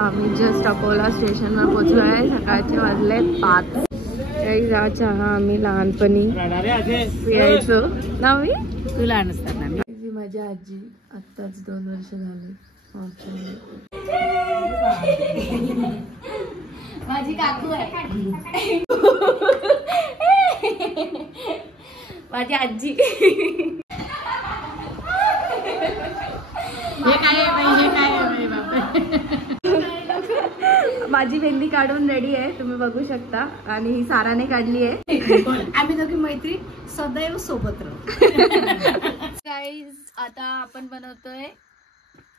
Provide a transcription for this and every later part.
आम्ही जस्ट अकोला स्टेशनवर पोहोचलो आहे. सकाळचे वाजले 5. जा चहा आम्ही लहानपणी यायचो ना. मी तू लहान असताना माझी आजी आत्ताच 2 वर्ष झाली. माझी काकू आहे. माझी आजी. हे काय आहे माझी मेहंदी काढून रेडी आहे, तुम्ही बघू शकता. आणि ही साराने काढली आहे. आम्ही दोघी मैत्री सदैव सोबत राहू. गाईज आता आपण बनवतोय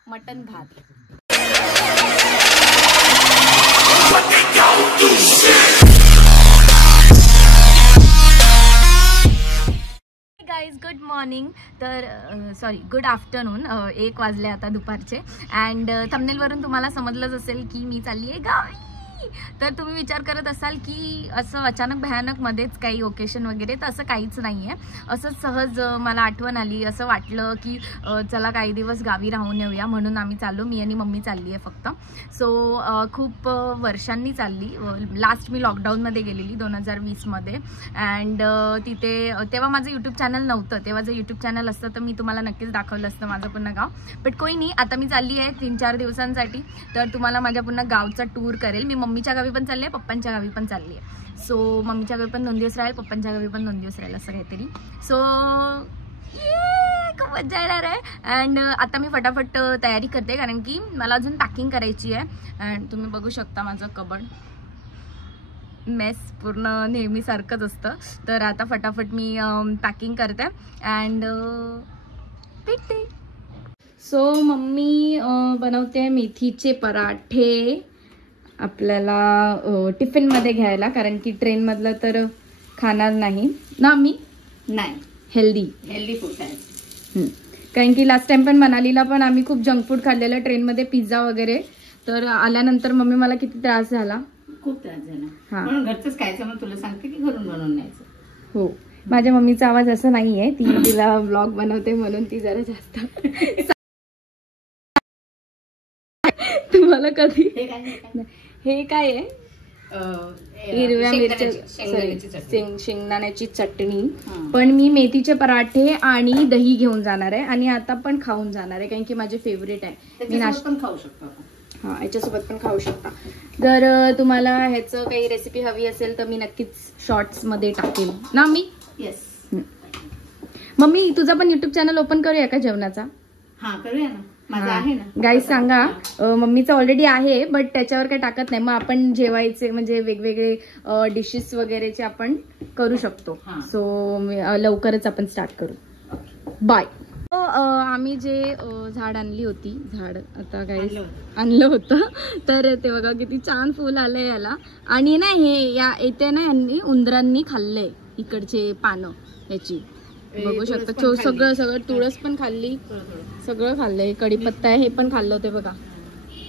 मटन भात. Guys good morning. तर सॉरी गुड आफ्टरनून. 1 वाजले आता दुपारचे. अँड थंबनेलवरून तुम्हाला समजलंच असेल की मी चालली आहे गावी. तर तुम्ही विचार करत असाल की असं अचानक भयानक मध्येच काही ओकेशन वगैरे, तर असं काहीच नाही आहे. असंच सहज मला आठवण आली, असं वाटलं की चला काही दिवस गावी राहून येऊया, म्हणून आम्ही चाललो. मी आणि मम्मी चालली आहे फक्त. सो खूप वर्षांनी चालली. लास्ट मी लॉकडाऊनमध्ये गेलेली 2020मध्ये. अँड तिथे तेव्हा माझं यूट्यूब चॅनल नव्हतं. तेव्हा जर यूट्यूब चॅनल असतं तर मी तुम्हाला नक्कीच दाखवलं असतं माझं पुन्हा गाव. बट कोई नाही, आता मी चालली आहे 3-4 दिवसांसाठी. तर तुम्हाला माझ्या पुन्हा गावचा टूर करेल. मी मम्मीच्या गावी पण चालली आहे, पप्पांच्या गावी पण चालली आहे. सो मम्मीच्या गावी पण 2 दिवस राहील, पप्पांच्या गावी पण 2 दिवस राहील, असं काहीतरी. सो खूप मजा येणार आहे. अँड आता मी फटाफट तयारी करते, कारण की मला अजून पॅकिंग करायची आहे. अँड तुम्ही बघू शकता माझं कबड मेस पूर्ण नेहमीसारखंच असतं. तर आता फटाफट मी पॅकिंग करते अँड भेटते. सो मम्मी बनवते मेथीचे पराठे आपल्याला टिफिनमध्ये घ्यायला, कारण की ट्रेनमधलं तर खाणार नाही ना मी. नाही, हेल्दी फूड आहे. कारण की लास्ट टाइम पण मनालीला पण आम्ही खूप जंक फूड खाल्लेलं ट्रेनमध्ये, पिझ्झा वगैरे. तर आल्यानंतर मम्मी मला किती त्रास झाला, खूप त्रास झाला. म्हणून घरचंच खायचं. मग तुला सांगते की घरून बनवून न्यायचं. हो, माझ्या मम्मीचा आवाज असं नाहीये, तिला व्लॉग बनवते म्हणून ती जरा जास्त. तुम्हाला कधी हे काय आहे? हिरव्या मिरच्या, शेंगदाण्याची चटणी. पण मी मेथीचे पराठे आणि दही घेऊन जाणार आहे आणि आता पण खाऊन जाणार आहे, कारण की माझे फेवरेट आहे. मी पण खाऊ शकतो. हा, याच्यासोबत पण खाऊ शकता. जर तुम्हाला ह्याचं काही रेसिपी हवी असेल तर मी नक्कीच शॉर्ट्स मध्ये टाकेल ना मी. येस. मम्मी तुझा पण युट्यूब चॅनल ओपन करूया का जेवणाचा? हा, करूया ना. माझा आहे ना. गाईज सांगा, मम्मीचा ऑलरेडी आहे बट त्याच्यावर काही टाकत नाही. मग आपण जेवायचे म्हणजे वेगवेगळे डिशेस वगैरेचे आपण करू शकतो. सो लवकरच आपण स्टार्ट करू. बाय. आम्ही जे झाड आणली होती, आता गाईज आणलं होतं, तर ते बघा किती छान फुल आलंय याला. आणि ना हे इथे ना यांनी उंदरांनी खाल्लंय इकडचे पानं याची, बघू शकता. सगळं तुळस पण खाल्ली, सगळं खाल्लंय. कढीपत्ता आहे, हे पण खाल्लं होते बघा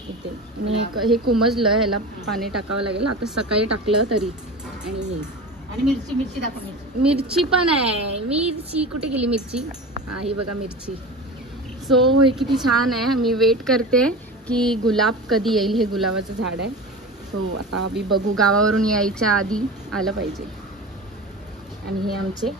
इथे. आणि हे कुमजलं, ह्याला पाणी टाकावं लागेल. आता सकाळी टाकलं तरी. आणि मिरची दाखव. मिरची पण आहे. मिरची कुठे गेली मिरची? हा, ही बघा मिरची. सो हे किती छान आहे. मी वेट करते की गुलाब कधी येईल. हे गुलाबाचं झाड आहे. सो आता आम्ही बघू, गावावरून यायच्या आधी आलं पाहिजे. आणि हे आमचे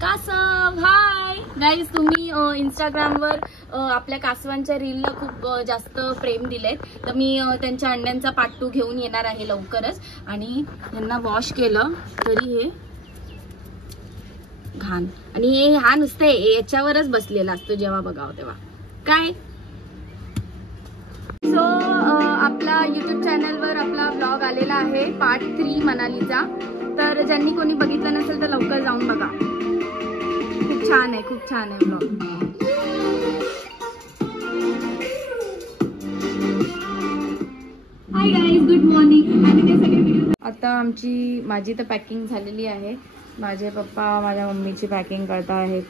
कासव. हाय गाईज, तुम्ही इंस्टाग्रामवर आपल्या कासवांच्या रीलला खूप जास्त प्रेम दिलेत, तर मी त्यांच्या अंड्यांचा पार्ट 2 घेऊन येणार आहे लवकरच. आणि यांना वॉश केलं तरी हे घाण. आणि हे हा नुसतं याच्यावरच बसलेला असतो जेव्हा बघावं तेव्हा. काय सो आपला युट्यूब चॅनलवर आपला ब्लॉग आलेला आहे पार्ट 3 मनालीचा. तर ज्यांनी कोणी बघितलं नसेल तर लवकर जाऊन बघा. खूप छान आहे blog. Hi guys, good morning. आता माझी तर पॅकिंग झालेली आहे. माझे पप्पा माझ्या मम्मीची पॅकिंग करत आहेत.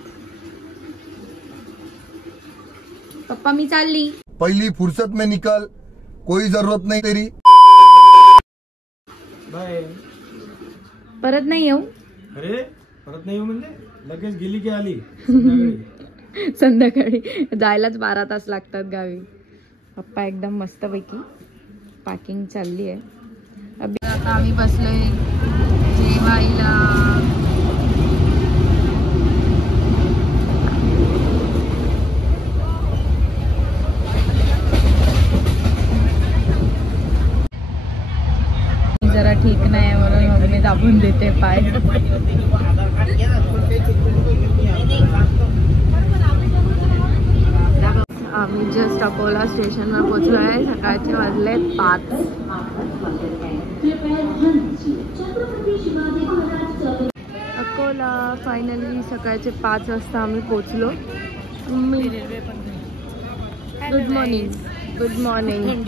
पप्पा मी चालली. पहली फुर्सत में निकल, कोई जरूरत नहीं तेरी. बाय. परत नाही येऊ. अरे परत नाही येऊ म्हणजे लगेच गेली की आली? संध्याकाळी जायलाच 12 तास लागतात गावी. पप्पा एकदम मस्तपैकी पॅकिंग चालली आहे. अभि आता आम्ही बसलोय जेवायला. जरा ठीक नाही म्हणून मग मी दाबून देते पाय. आम्ही जस्ट अकोला स्टेशनवर पोहोचलो आहे. सकाळचे वाजले 5. अकोला फायनली सकाळचे 5 वाजता आम्ही पोहोचलो. Good morning. Good morning.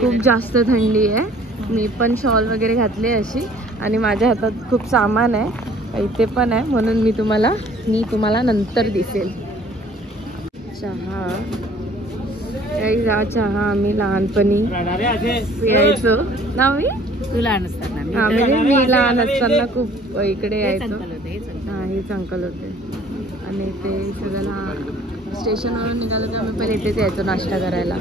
खूप जास्त थंडी आहे. मी पण शॉल वगैरे घातली अशी आणि माझ्या हातात खूप सामान आहे. इथे पण आहे म्हणून मी तुम्हाला नंतर दिसेल. चहा काही जा चहा आम्ही लहानपणी यायचो ना. मी लहान असताना खूप इकडे यायचो. हा हेच अंकल होते आणि ते सगळं स्टेशनवरून निघालं तर आम्ही पण इथेच यायचो नाश्ता करायला.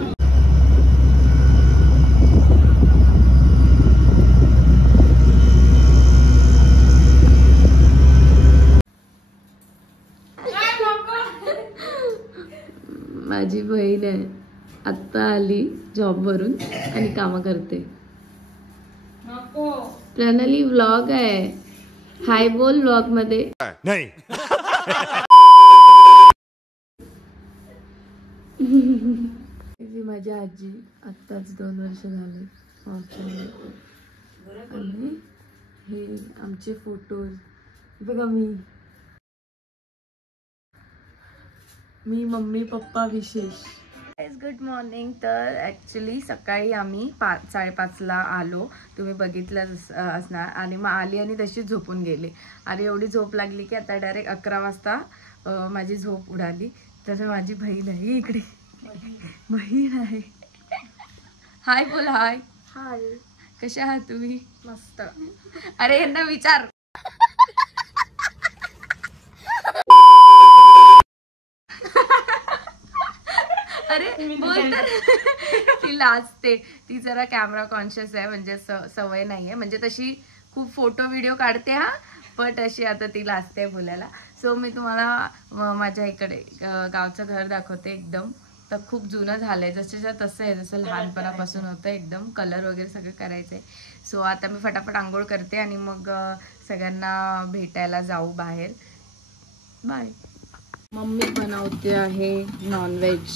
माझी बहीण आहे, आत्ता आली जॉबवरून आणि कामं करते. प्रणाली व्लॉग आहे. हाय बोल व्लॉग मध्ये. नाही माझी आजी आत्ताच 2 वर्ष झाले. आणि हे आमचे फोटोज बघा. मी मम्मी पप्पा विशेष. Good morning. तर ॲक्च्युली सकाळी आम्ही 5:30ला आलो. तुम्ही बघितलं असणार. आणि मग आली आणि तशीच झोपून गेली. आणि एवढी झोप लागली की आता डायरेक्ट 11 वाजता माझी झोप उडाली. तर माझी बहीण आहे इकडे. बहीण आहे. हाय बोल. हाय. हाय. कशा आहात तुम्ही? मस्त. अरे यांना विचार. अरे बोल तर. ती लाजते. ती जरा कॅमेरा कॉन्शियस आहे. म्हणजे सवय नाहीये. म्हणजे तशी खूप फोटो व्हिडिओ काढते हा, पण अशी आता ती लाजते बोलायला. सो मी तुम्हाला माझ्या इकडे गावचं घर दाखवते. एकदम तर खूप जुनं झालंय. जसं तसं आहे. जसं लहानपणापासून होतं. एकदम कलर वगैरे सगळं करायचंय. सो आता मी फटाफट आंघोळ करते आणि मग सगळ्यांना भेटायला जाऊ बाहेर. बाय. मम्मी बनवते आहे नॉनव्हेज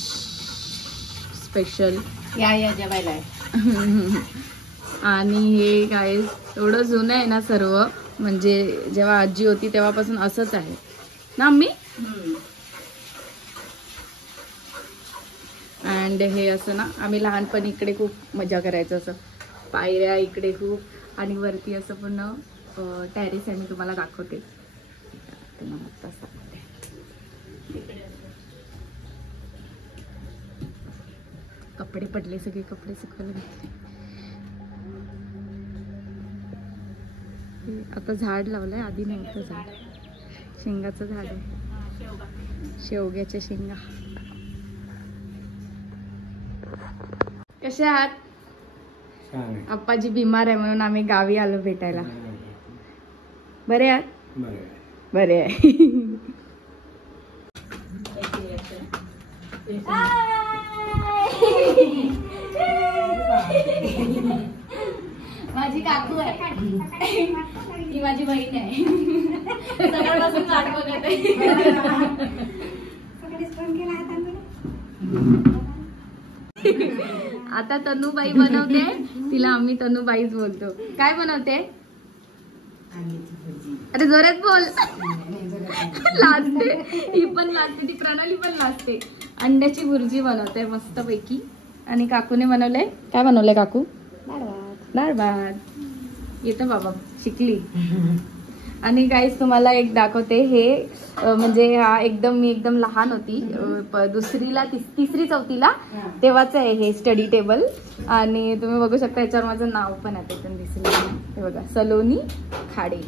स्पेशल. या जेवायला. आणि हे काय एवढं जुनं आहे ना सर्व. म्हणजे जेव्हा आजी होती तेव्हापासून असंच आहे ना मम्मी. अँड हे असं ना आम्ही लहानपणी इकडे खूप मजा करायचं. असं पायऱ्या इकडे खूप आणि वरती असं पूर्ण टेरेस आहे. मी तुम्हाला दाखवते. कपडे पडले. सगळे कपडे सुकवले. आता झाड लावलंय. आधी नव्हतं झाड. शेंगाचं झाड आहे. शेवग्याच्या शेंगा. कसे आहात? आप्पाजी बिमार आहे म्हणून आम्ही गावी आलो भेटायला. बरे आहात? बरे आहे. माझी काकू आहे. ही माझी बहीण आहे. सकाळपासून वाट बघत आहे. आता तनुबाई बनवते. तिला आम्ही तनुबाईच बोलतो. काय बनवते? अरे जोरात बोल. लाजते. ही पण लाजते. ती प्रणाली पण लाजते. अंड्याची भुर्जी बनवते मस्त पैकी. आणि काकूने बनवलंय. काय बनवलंय काकू? डाळ भात. येतं बाबा शिकली. आणि गाईस तुम्हाला एक दाखवते. हे म्हणजे मी एकदम लहान होती. दुसरीला तिसरी चौथीला तेव्हाच आहे हे स्टडी टेबल. आणि तुम्ही बघू शकता याच्यावर माझं नाव पण आहे. त्यातून दिसलं हे बघा. सलोनी खाडे.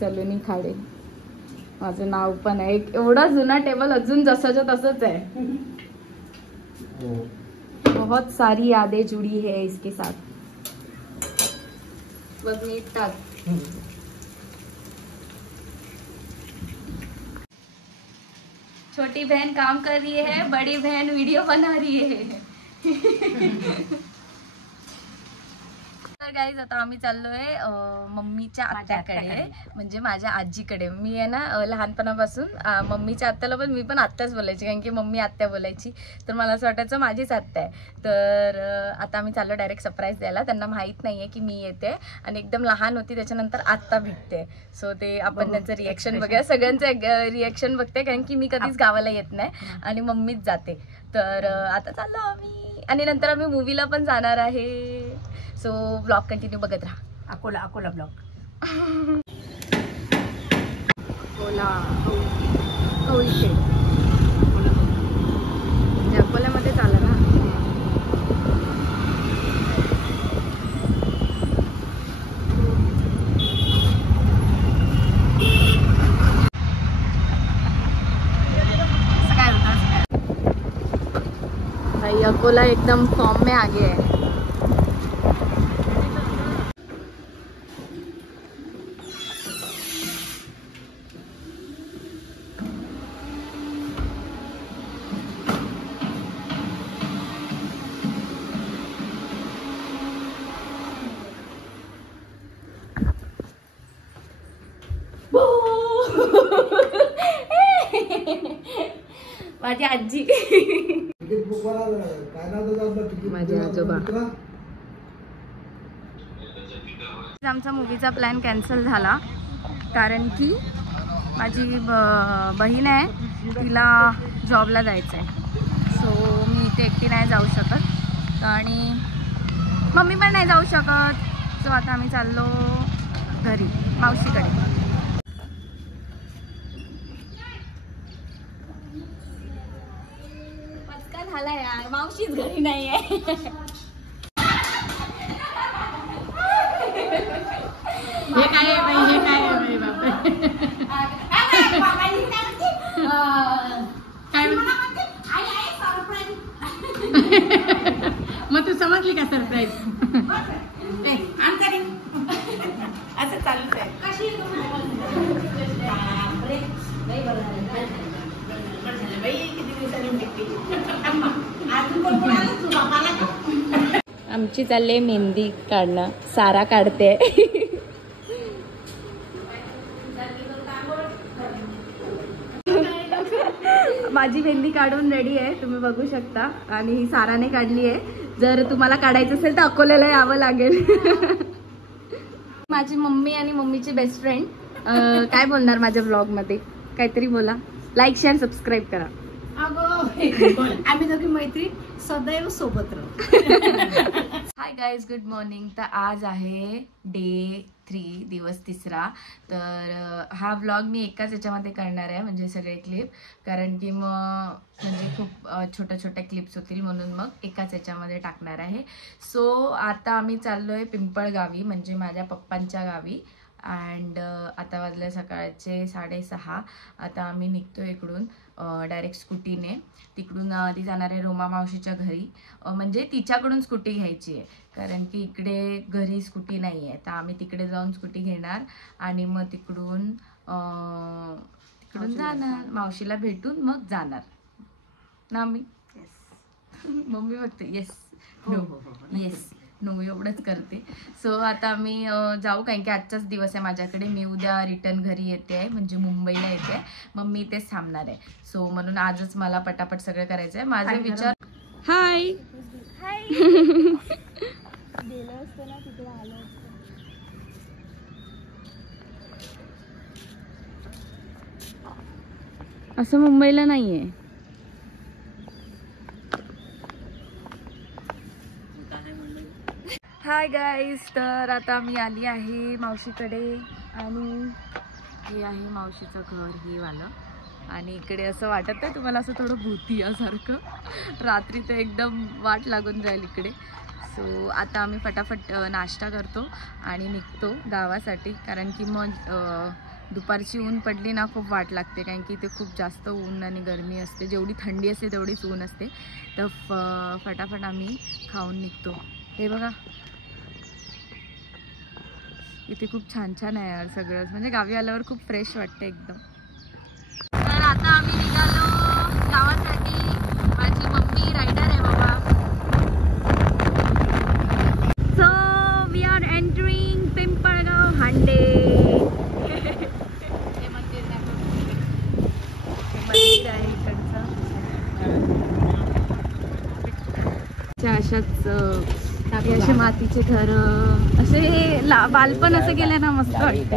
सलोनी खाडे माझं नाव पण आहे. एवढा जुना टेबल अजून जसाच्या तसंच आहे. बहुत सारी यादें जुड़ी है इसके साथ. बघ मीठ टाक. छोटी बहन काम कर रही है, बड़ी बहन वीडियो बना रही है. तर गाईज आता आम्ही चाललोय मम्मीच्या आत्याकडे, म्हणजे माझ्या आजीकडे. मी आहे ना लहानपणापासून मम्मीच्या आत्याला पण मी पण आत्याच बोलायची, कारण की मम्मी आत्या बोलायची. तर मला असं वाटायचं माझीच आत्या आहे. तर आता आम्ही चाललो डायरेक्ट सरप्राईज द्यायला. त्यांना माहीत नाही आहे की मी येते आणि एकदम लहान होती त्याच्यानंतर आत्ता भेटते. सो ते आपण त्यांचं रिॲक्शन बघूया, सगळ्यांचं रिॲक्शन बघते, कारण की मी कधीच गावाला येत नाही आणि मम्मीच जाते. तर आता चाललो आम्ही आणि नंतर आम्ही मूवीला पण जाणार आहे. सो ब्लॉग कंटिन्यू बघत राहा. अकोला ब्लॉग. अकोला कौलशे अकोल्यामध्ये आलं ना. भाई अकोला एकदम फॉर्म में आगे है. माझी आजी, माझे आजोबा. आमचा मूवीचा प्लॅन कॅन्सल झाला, कारण की माझी बहीण आहे, तिला जॉबला जायचं आहे. सो मी इथे एकटी नाही जाऊ शकत आणि मम्मी पण नाही जाऊ शकत. सो आता आम्ही चाललो घरी मावशीकडे. झाला यार, मावशीच घरी नाही आहे. हे काय आहे बाई, हे काय आहे बाई मग तू समजली का सरप्राईज? असं चालूच आहे. आमची चालले मेहंदी काढणं. सारा काढते. माझी मेहंदी काढून रेडी आहे, तुम्ही बघू शकता. आणि ही साराने काढली आहे. जर तुम्हाला काढायचं असेल तर अकोल्याला यावं लागेल. माझी मम्मी आणि मम्मीची बेस्ट फ्रेंड. काय बोलणार माझ्या ब्लॉग मध्ये? काहीतरी बोला. लाईक शेअर सबस्क्राईब करा. आम्ही दोघी मैत्री सदैव सोबत राहू. Hi guys, good morning. तर आज आहे डे 3, दिवस 3. तर हा व्लॉग मी एकाच याच्यामध्ये करणार आहे, म्हणजे सगळे क्लिप, कारण की मग म्हणजे खूप छोट्या छोट्या क्लिप्स होतील, म्हणून मग एकाच याच्यामध्ये टाकणार आहे. सो आता आम्ही चाललोय पिंपळगावी, म्हणजे माझ्या पप्पांच्या गावी. अँड आता वाजले सकाळचे 6:30. आता आम्ही निघतो इकडून डायरेक्ट स्कूटीने. तिकडून ती जाणार आहे रोमा मावशीच्या घरी, म्हणजे तिच्याकडून स्कूटी घ्यायची आहे, कारण की इकडे घरी स्कूटी नाही आहे. तर आम्ही तिकडे जाऊन स्कूटी घेणार आणि मग तिकडून जाणार, मावशीला भेटून मग जाणार ना आम्ही. मम्मी बघते येस नो येस नो एवढंच करते. सो आता आम्ही जाऊ, कारण की आजचाच दिवस आहे माझ्याकडे. मी उद्या रिटर्न घरी येते आहे, म्हणजे मुंबईला येते आहे. मग मी इथेच थांबणार आहे. सो म्हणून आजच मला पटापट सगळं करायचं आहे. माझा विचार. हाय असं मुंबईला नाहीये. हाय गाईज, तर आता मी आली आहे मावशीकडे आणि हे आहे मावशीचं घर, हे वालं. आणि इकडे असं वाटत आहे तुम्हाला असं थोडं भूतियासारखं, रात्री तर एकदम वाट लागून जाईल इकडे. सो आता आम्ही फटाफट नाश्ता करतो आणि निघतो गावासाठी, कारण की मग दुपारची ऊन पडली ना खूप वाट लागते, कारण की इथे खूप जास्त ऊन आणि गरमी असते. जेवढी थंडी असते तेवढीच ऊन असते. तर फटाफट आम्ही खाऊन निघतो. हे बघा इथे खूप छान छान आहे यार सगळंच, म्हणजे गावी आल्यावर खूप फ्रेश वाटते एकदम. तर आता आम्ही निघालो गावासाठी. माझी मम्मी रायडर आहे बाबा. So we are entering Pimpalgaon Hande. हे मंदिर आहे इकडचं. अशाच असे मातीचे घर, असे बालपण असं गेलं ना मस्त वाटतं.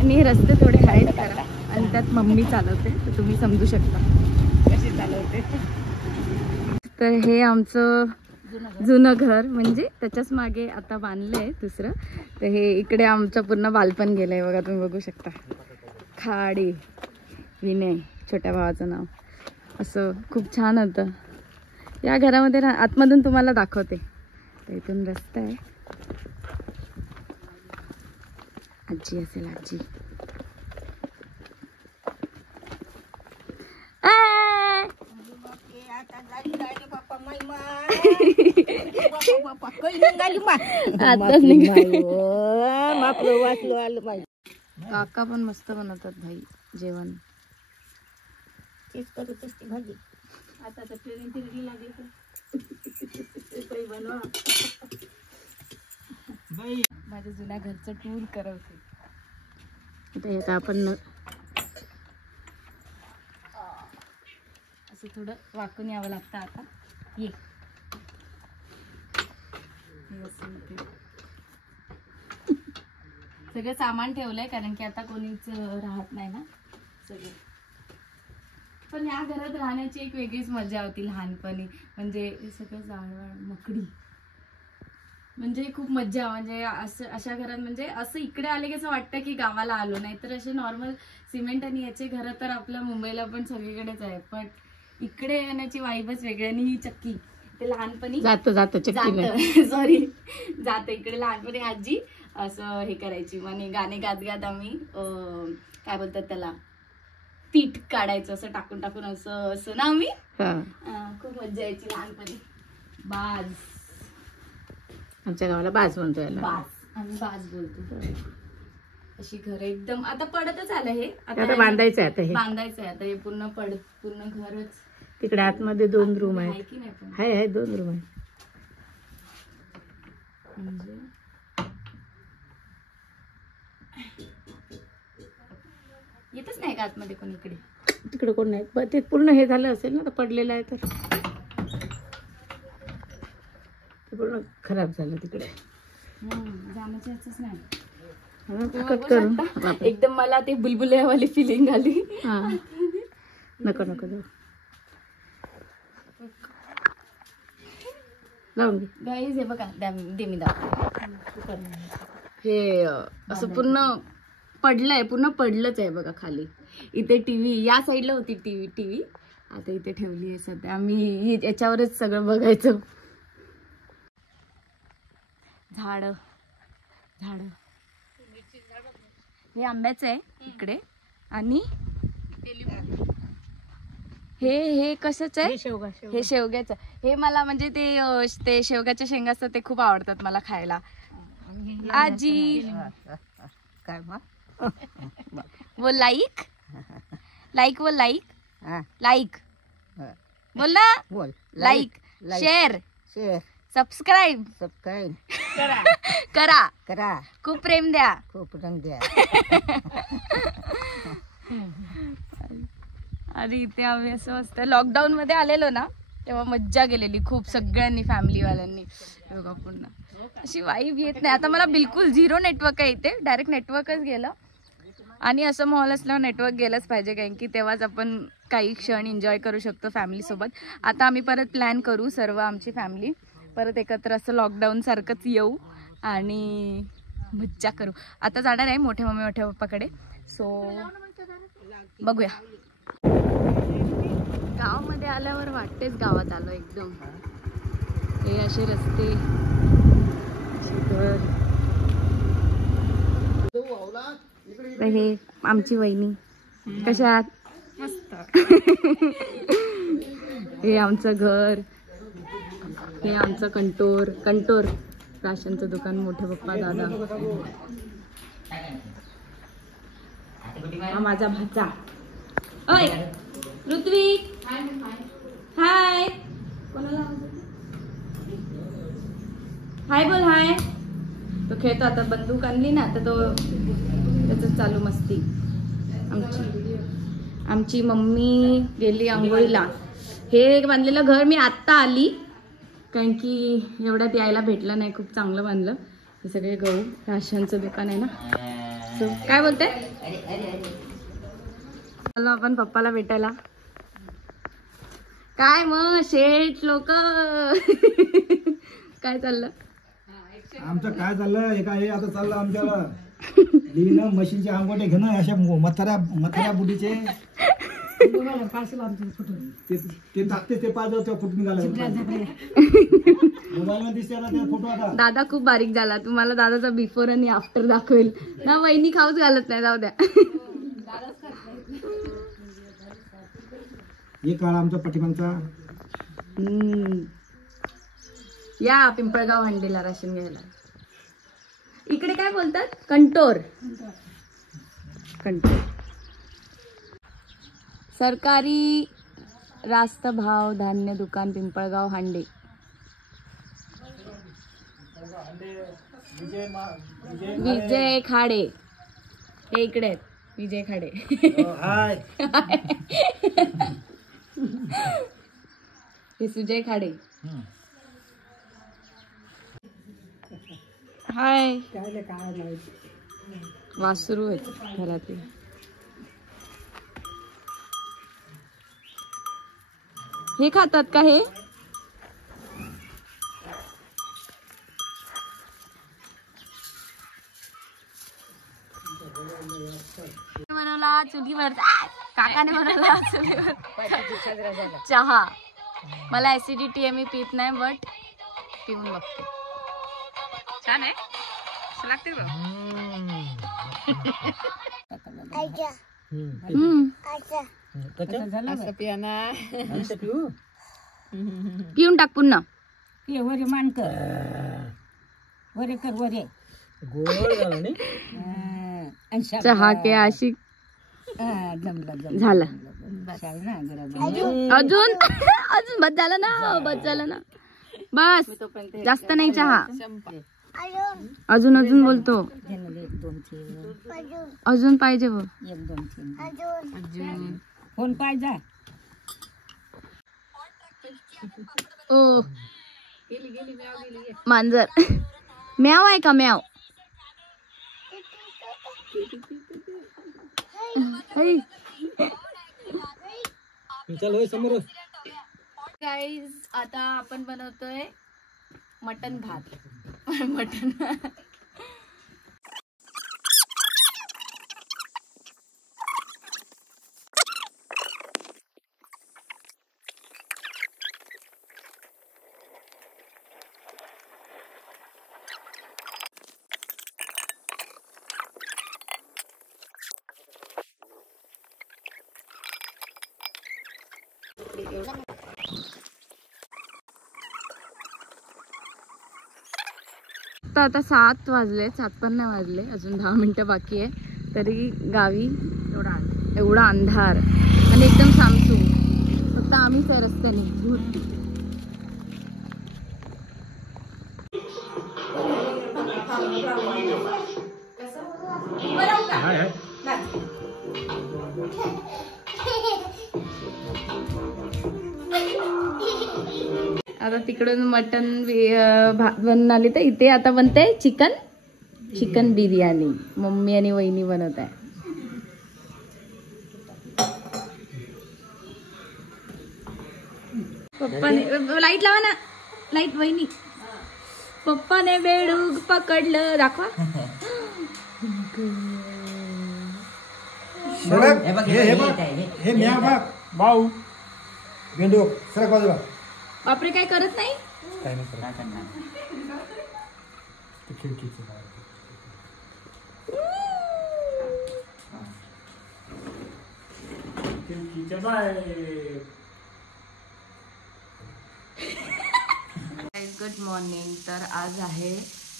आणि हे रस्ते थोडे आहेत करा, आणि त्यात मम्मी चालवते तर तुम्ही समजू शकता कशी चालवते. तर हे आमचं जुनं घर, म्हणजे त्याच्याच मागे आता बांधलंय दुसरं. तर हे इकडे आमचं पूर्ण बालपण गेलंय बघा, तुम्ही बघू शकता. खाडी विनय छोट्या भावाचं नाव. असं खूप छान होतं. या घरामध्ये आतमधून तुम्हाला दाखवते. तर इथून रस्ता आहे. आजी असेल आजी. काका पण मस्त बनवतात भाई जेवण. भाजी आता तर ट्रेनिंग लागली तर बनवा. माझ्या जुन्या घरचं टूर करवते. आता आपण असं थोडं वाकून यावं लागतं. आता ये सगळं सामान ठेवलंय, कारण की आता कोणीच राहत नाही ना सगळं. पण या घरात राहण्याची एक वेगळीच मजा होती लहानपणी. म्हणजे सगळं जाळवाळ मकडी, म्हणजे खूप मज्जा. म्हणजे असं अशा घरात, म्हणजे असं इकडे आले की असं वाटतं की गावाला आलो. नाही तर असे नॉर्मल सिमेंट आणि याचे घर तर आपल्या मुंबईला पण सगळीकडेच आहे, पण इकडे येण्याची वाईबच वेगळी. आणि ही चक्की ते लहानपणी जात सॉरी जात इकडे लहानपणी आजी असं हे करायची. म्हणजे गाणे गात गात आम्ही काय बोलतात त्याला, पीठ काढायचं असं टाकून टाकून असं असं ना आम्ही. खूप मज्जा यायची लहानपणी. बाज, आमच्या गावाला बाज म्हणतो याला. बाज आम्ही बाज बोलतो. अशी घर एकदम आता पडतच आलं. हे आता बांधायचं आहे. आता हे बांधायचं आहे. आता हे पूर्ण पूर्ण घरच. तिकडे आतमध्ये 2 रूम आहेत. की नाही पण आहे 2 रूम आहेत. म्हणजे येतच नाही का आतमध्ये कोण इकडे? तिकडे कोण नाही. ते पूर्ण हे झालं असेल ना, तर पडलेलं आहे. तर ते पूर्ण खराब झालं तिकडे. जाण्याचं याचंच नाही. कट करून एकदम मला ते बुलबुल्यावाली फिलिंग आली. नको नको जाऊ. लावून घे गाईज. हे बघा दे मी हे असं पूर्ण पडलंय, पूर्ण पडलंच आहे बघा खाली. इथे टीव्ही या साईडला होती. टीव्ही आता इथे ठेवली आहे सध्या. आम्ही याच्यावरच सगळं बघायचं. झाड हे आंब्याचं आहे इकडे. आणि हे कशाच आहे? हे शेवग्याचं. हे मला म्हणजे ते शेवग्याच्या शेंगा असतात ते खूप आवडतात मला खायला. आजी काय वो लाईक वो लाईक बोल ना. बोल. लाईक शेअर शेअर सबस्क्राईब करा. खूप प्रेम द्या. खूप रंग द्या. आणि इथे आम्ही असं असतं लॉकडाऊन मध्ये आलेलो ना, तेव्हा मज्जा गेलेली खूप सगळ्यांनी, फॅमिलीवाल्यांनी. बघा पुन्हा अशी वाईब येत नाही आता मला. बिलकुल 0 नेटवर्क आहे इथे. डायरेक्ट नेटवर्कच गेलं. आणि असं माहोल असल्यावर नेटवर्क गेलंच पाहिजे, कारण की तेव्हाच आपण काही क्षण एन्जॉय करू शकतो फॅमिलीसोबत. आता आम्ही परत प्लॅन करू सर्व आमची फॅमिली परत एकत्र असं लॉकडाऊन सारखंच येऊ आणि मज्जा करू. आता जाणार आहे मोठ्या मम्मी मोठ्या पप्पाकडे. सो बघूया. गावामध्ये आल्यावर वाटतेच गावात आलो एकदम. हे असे रस्ते, तर हे आमची वहिनी कशा आहात? मस्त. हे आमचं घर, हे आमचं कंटोर राशनचं दुकान, मोठे पप्पा दादा, हा माझा भाचा. ओय ऋत्विक, हाय. कोणाला हाय बोल. हाय. तो खेळतो आता, बंदूक आणली ना तर तो त्याच चालू मस्ती. आमची मम्मी गेली आंघोळीला. हे बांधलेलं घर मी आत्ता आली, कारण की एवढ्यात यायला भेटलं नाही. खूप चांगलं बांधलं. हे सगळे गहू, राशनचं दुकान आहे ना. सो काय बोलते, चलो आपण पप्पाला भेटायला. काय मग शेठ लोक काय चाललं? आमचं काय चाललं हे आता चाललं आमच्याला लिहिणं, मशीनचे अंगोटे घेणं, अशा मथाऱ्या बुडीचे ते टाकते, ते पाहिजे फुट निघाला. मोबाईल मध्ये दिसते ना ते फोटो. आता दादा खूप बारीक झाला. तुम्हाला दादाचा बिफोर आणि आफ्टर दाखवेल ना. वहिनी खाऊच घालत नाही, जाऊ द्या. हे काळ आमचा पाठीमागचा. या पिंपळगाव हंडीला राशन घ्यायला. इकडे काय बोलतात? कंटोर. सरकारी रास्त भाव धान्य दुकान, पिंपळगाव हांडे. विजय खाडे हे इकडे आहेत. विजय खाडे. हे सुजय खाडे. हाय. वासरू आहेत घरातील. हे खातात का हे? बनवला चुलीवर, काकाने बनवला चुलीवर चहा. मला ऍसिडिटी आहे, मी पित नाही, बट पिऊन बघते. छान आहे, लागते बघ. पिऊन टाक पुन्हा. वरे मानकर वरे कर वरे चहा के आशिक झाला. अजून अजून बस झालं ना, बस जास्त नाही चहा. अजून बोलतो. अजून पाहिजे बघ. फोन पाहिजे. ओ मांजर म्याव आहे का? म्याव. गाईज आता आपण बनवतोय मटन भात. मटन आता 7 वाजले, 7 पण नाही वाजले, अजून 10 मिनिटं बाकी आहे. तरी गावी एवढा अंधार आणि एकदम सामसूम. फक्त आम्हीच आहे रस्त्याने. आता तिकडून मटन भात बनून आली, तर इथे आता बनते चिकन बिर्याणी. मम्मी आणि वहिनी बनवत आहे. पप्पाने लाईट लावा ना, लाईट. वहिनी पप्पाने बेडूक पकडलं. दाखवा. भाऊ गेंडू सरक बाजूला. बापरे, काय करत नाही. काय नाही करत. खिडकीचं गुड मॉर्निंग. तर आज आहे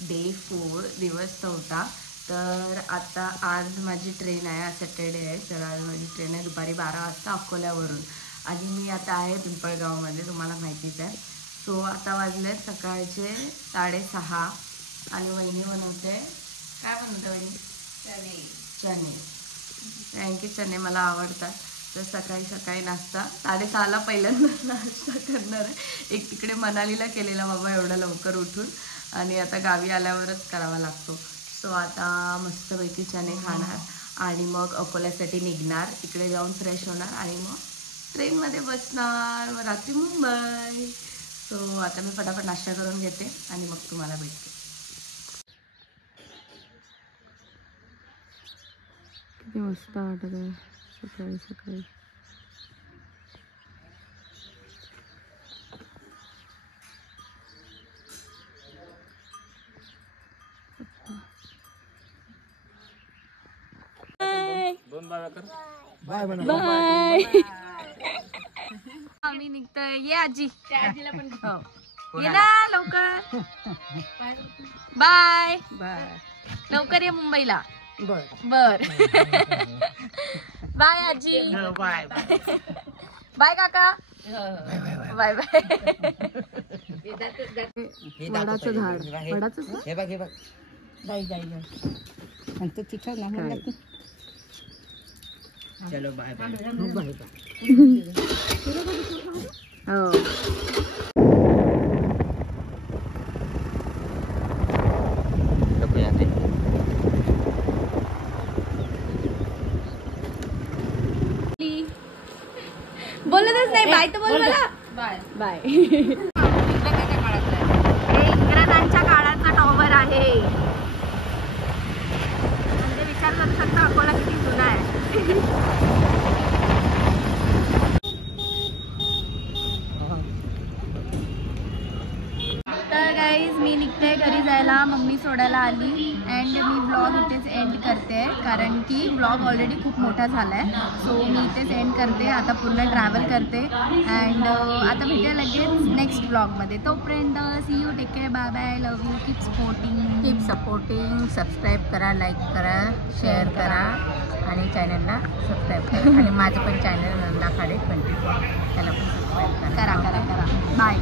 डे 4, दिवस 4. तर आता आज माझी ट्रेन आहे, आज सॅटर्डे आहे. तर आज माझी ट्रेन आहे दुपारी 12 वाजता अकोल्यावरून. आणि मी आता आहे पिंपळगावमध्ये, तुम्हाला माहितीच आहे. सो आता वाजले सकाळचे 6:30 आणि वहिनी बनवते, काय बनवते वहिनी? चणे. कारण की चणे मला आवडतात. तर सकाळी सकाळी नाश्ता 6:30ला पहिल्यांदा नाश्ता करणार आहे. एक तिकडे मनालीला केलेला बाबा एवढं लवकर उठून, आणि आता गावी आल्यावरच करावा लागतो. सो आता मस्तपैकी चणे खाणार आणि मग अकोल्यासाठी निघणार. इकडे जाऊन फ्रेश होणार आणि मग ट्रेनमध्ये बसणार, व रात्री मुंबई. सो आता मी फटाफट नाश्ता करून घेते आणि मग तुम्हाला भेटते. किती मस्त वाटत आहे सकाळी सकाळी. Bye bye bye. आम्ही निघतोय. ये आजी, आजीला पण ये ना लवकर. Bye bye. लवकर ये मुंबईला. बर. बाय आजी. बाय बाय काका. Bye bye. वडाचं झाड. वडाचं हे बघ जाई आणि तो तिथं ना चलो बाय बाय. हो. बोलतच नाही. बाय तर बोल मला. Bye bye. हे इंग्रजांच्या काळाचा टॉवर आहे. म्हणजे विचार करू शकता अकोला किती जुना आहे. तर गाईज मी निघते घरी जायला. मम्मी सोडायला आली अँड मी व्लॉग इथेच एंड करते, कारण की व्लॉग ऑलरेडी खूप मोठा झाला आहे. सो मी इथेच एंड करते. आता पूर्ण ट्रॅव्हल करते अँड आता भेटूया लगेच नेक्स्ट व्लॉगमध्ये. तोपर्यंत see you, take care, bye bye, love you, keep supporting. Subscribe करा, लाईक करा, शेअर करा आणि चॅनलला सबस्क्राईब करा. आणि माझं पण चॅनल नंदा खाडे 24 त्याला पण सबस्क्राईब करा. बाय.